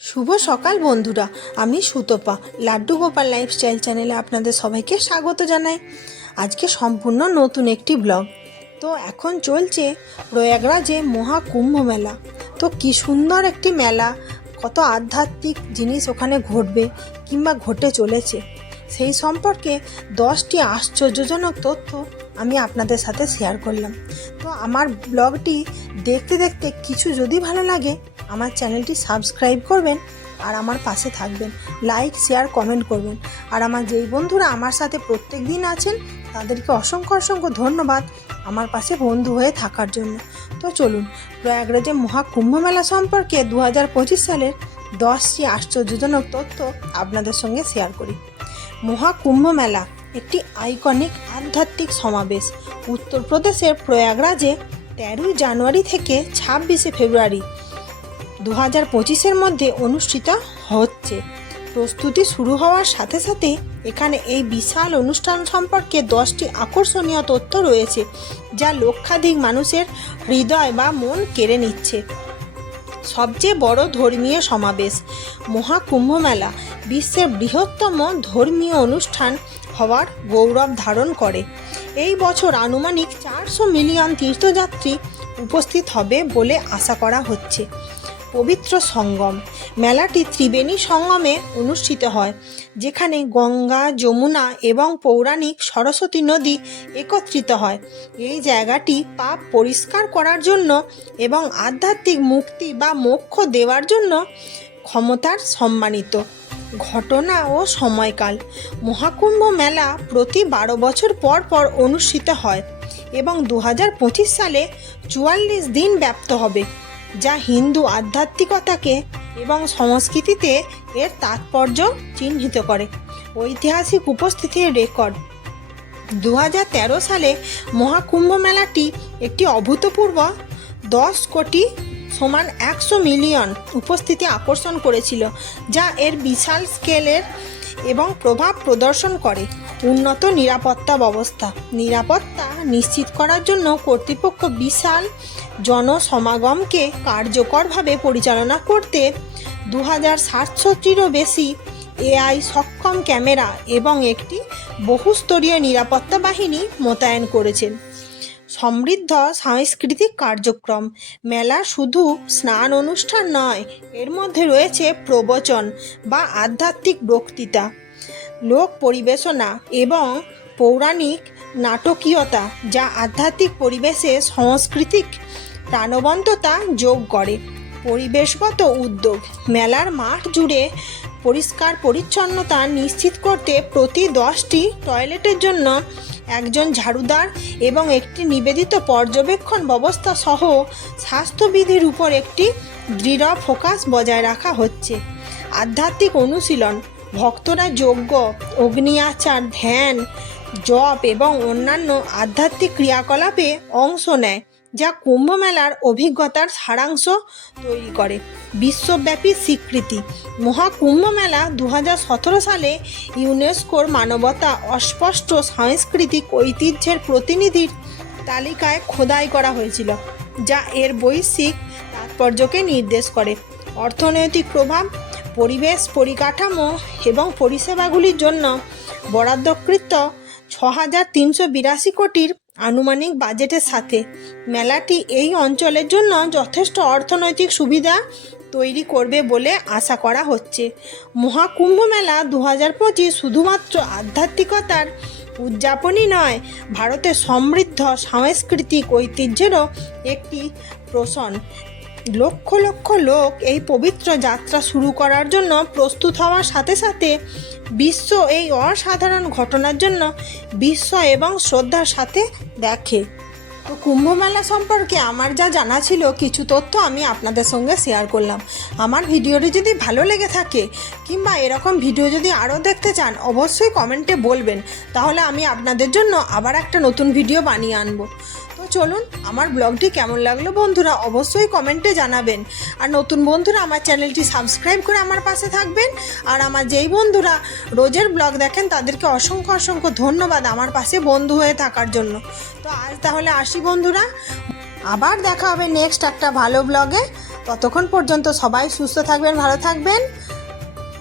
শুভ সকাল, বন্ধুরা। আমি সুতপা, লাড্ডু গোপাল লাইফস্টাইল চ্যানেলে আপনাদের সবাইকে স্বাগত জানাই। আজকে সম্পূর্ণ নতুন একটি ব্লগ তো এখন চলছে প্রয়াগরাজে মহাকুম্ভ মেলা। তো কি সুন্দর একটি মেলা। কত আধ্যাত্মিক জিনিস ওখানে ঘটবে কিংবা ঘটে চলেছে। সেই সম্পর্কে দশটি আশ্চর্যজনক তথ্য আমি আপনাদের সাথে শেয়ার করলাম। তো আমার ব্লগটি দেখতে দেখতে কিছু যদি ভালো লাগে আমার চ্যানেলটি সাবস্ক্রাইব করবেন আর আমার পাশে থাকবেন। লাইক, শেয়ার, কমেন্ট করবেন। আর আমার যেই বন্ধুরা আমার সাথে প্রত্যেক দিন আছেন, তাদেরকে অসংখ্য অসংখ্য ধন্যবাদ আমার পাশে বন্ধু হয়ে থাকার জন্য। তো চলুন, প্রয়াগরাজে মহাকুম্ভ মেলা সম্পর্কে দু হাজার পঁচিশ সালের দশটি আশ্চর্যজনক তথ্য আপনাদের সঙ্গে শেয়ার করি। মহাকুম্ভ মেলা একটি আইকনিক আধ্যাত্মিক সমাবেশ। উত্তরপ্রদেশের প্রয়াগরাজে তেরোই জানুয়ারি থেকে ছাব্বিশে ফেব্রুয়ারি দু হাজার পঁচিশের মধ্যে অনুষ্ঠিত হচ্ছে। প্রস্তুতি শুরু হওয়ার সাথে সাথে এখানে এই বিশাল অনুষ্ঠান সম্পর্কে দশটি আকর্ষণীয় তথ্য রয়েছে, যা লক্ষাধিক মানুষের হৃদয় বা মন কেড়ে নিচ্ছে। সবচেয়ে বড় ধর্মীয় সমাবেশ, মহাকুম্ভ মেলা, বিশ্বের বৃহত্তম ধর্মীয় অনুষ্ঠান হওয়ার গৌরব ধারণ করে। এই বছর আনুমানিক চারশো মিলিয়ন তীর্থযাত্রী উপস্থিত হবে বলে আশা করা হচ্ছে। পবিত্র সঙ্গম। মেলাটি ত্রিবেণী সঙ্গমে অনুষ্ঠিত হয়, যেখানে গঙ্গা, যমুনা এবং পৌরাণিক সরস্বতী নদী একত্রিত হয়। এই জায়গাটি পাপ পরিষ্কার করার জন্য এবং আধ্যাত্মিক মুক্তি বা মোক্ষ দেওয়ার জন্য ক্ষমতার সম্মানিত। ঘটনা ও সময়কাল। মহাকুম্ভ মেলা প্রতি বারো বছর পর পর অনুষ্ঠিত হয় এবং দু হাজার পঁচিশ সালে চুয়াল্লিশ দিন ব্যাপ্ত হবে। যা হিন্দু আধ্যাত্মিকতাকে এবং সংস্কৃতিতে এর তাৎপর্য চিহ্নিত করে। ঐতিহাসিক উপস্থিতির রেকর্ড। দু হাজার তেরো সালে মহাকুম্ভ মেলাটি একটি অভূতপূর্ব দশ কোটি সমান একশো মিলিয়ন উপস্থিতি আকর্ষণ করেছিল, যা এর বিশাল স্কেলের এবং প্রভাব প্রদর্শন করে। উন্নত নিরাপত্তা ব্যবস্থা। নিরাপত্তা নিশ্চিত করার জন্য কর্তৃপক্ষ বিশাল জনসমাগমকে কার্যকরভাবে পরিচালনা করতে দু হাজার সাতশোটিরও বেশি এআই সক্ষম ক্যামেরা এবং একটি বহুস্তরীয় নিরাপত্তা বাহিনী মোতায়েন করেছেন। সমৃদ্ধ সাংস্কৃতিক কার্যক্রম। মেলা শুধু স্নান অনুষ্ঠান নয়, এর মধ্যে রয়েছে প্রবচন বা আধ্যাত্মিক বক্তৃতা। লোক পরিবেশনা এবং পৌরাণিক নাটকীয়তা যা আধ্যাত্মিক পরিবেশে সাংস্কৃতিক প্রাণবন্ততা যোগ করে। পরিবেশগত উদ্যোগ, মেলার মাঠ জুড়ে পরিষ্কার পরিচ্ছন্নতা নিশ্চিত করতে প্রতি দশটি টয়লেটের জন্য একজন ঝাড়ুদার এবং একটি নিবেদিত পর্যবেক্ষণ ব্যবস্থা সহ স্বাস্থ্যবিধির উপর একটি দৃঢ় ফোকাস বজায় রাখা হচ্ছে। আধ্যাত্মিক অনুশীলন ভক্তরা যজ্ঞ অগ্নি আচার ধ্যান, জপ এবং অন্যান্য আধ্যাত্মিক ক্রিয়াকলাপে অংশ নেয়, যা কুম্ভ মেলার অভিজ্ঞতার সারাংশ তৈরি করে। বিশ্বব্যাপী স্বীকৃতি। মহাকুম্ভ মেলা দু হাজার সতেরো সালে ইউনেস্কোর মানবতা অস্পষ্ট সাংস্কৃতিক ঐতিহ্যের প্রতিনিধির তালিকায় খোদাই করা হয়েছিল, যা এর বৈশ্বিক তাৎপর্যকে নির্দেশ করে। অর্থনৈতিক প্রভাব পরিবেশ, পরিকাঠামো এবং পরিষেবাগুলির জন্য বরাদ্দকৃত ছ হাজার তিনশো বিরাশি কোটির আনুমানিক বাজেটের সাথে মেলাটি এই অঞ্চলের জন্য যথেষ্ট অর্থনৈতিক সুবিধা তৈরি করবে বলে আশা করা হচ্ছে। মহাকুম্ভ মেলা দু হাজার পঁচিশ শুধুমাত্র আধ্যাত্মিকতার উদযাপনই নয়, ভারতের সমৃদ্ধ সাংস্কৃতিক ঐতিহ্যেরও একটি প্রশন লক্ষ লক্ষ লোক এই পবিত্র যাত্রা শুরু করার জন্য প্রস্তুত হওয়ার সাথে সাথে বিশ্ব এই অসাধারণ ঘটনার জন্য বিশ্ব এবং শ্রদ্ধার সাথে দেখে। তো কুম্ভমেলা সম্পর্কে আমার যা জানা ছিল, কিছু তথ্য আমি আপনাদের সঙ্গে শেয়ার করলাম। আমার ভিডিওটি যদি ভালো লেগে থাকে কিংবা এরকম ভিডিও যদি আরও দেখতে চান, অবশ্যই কমেন্টে বলবেন। তাহলে আমি আপনাদের জন্য আবার একটা নতুন ভিডিও বানিয়ে আনব। তো চলুন, আমার ব্লগটি কেমন লাগল বন্ধুরা অবশ্যই কমেন্টে জানাবেন। আর নতুন বন্ধুরা, আমার চ্যানেলটি সাবস্ক্রাইব করে আমার পাশে থাকবেন। আর আমার যেই বন্ধুরা রোজের ব্লগ দেখেন, তাদেরকে অসংখ্য অসংখ্য ধন্যবাদ আমার পাশে বন্ধু হয়ে থাকার জন্য। তো আজ তাহলে আসি বন্ধুরা। আবার দেখা হবে নেক্সট একটা ভালো ব্লগে। ততক্ষণ পর্যন্ত সবাই সুস্থ থাকবেন, ভালো থাকবেন।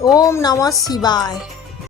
ওম নমঃ শিবায়।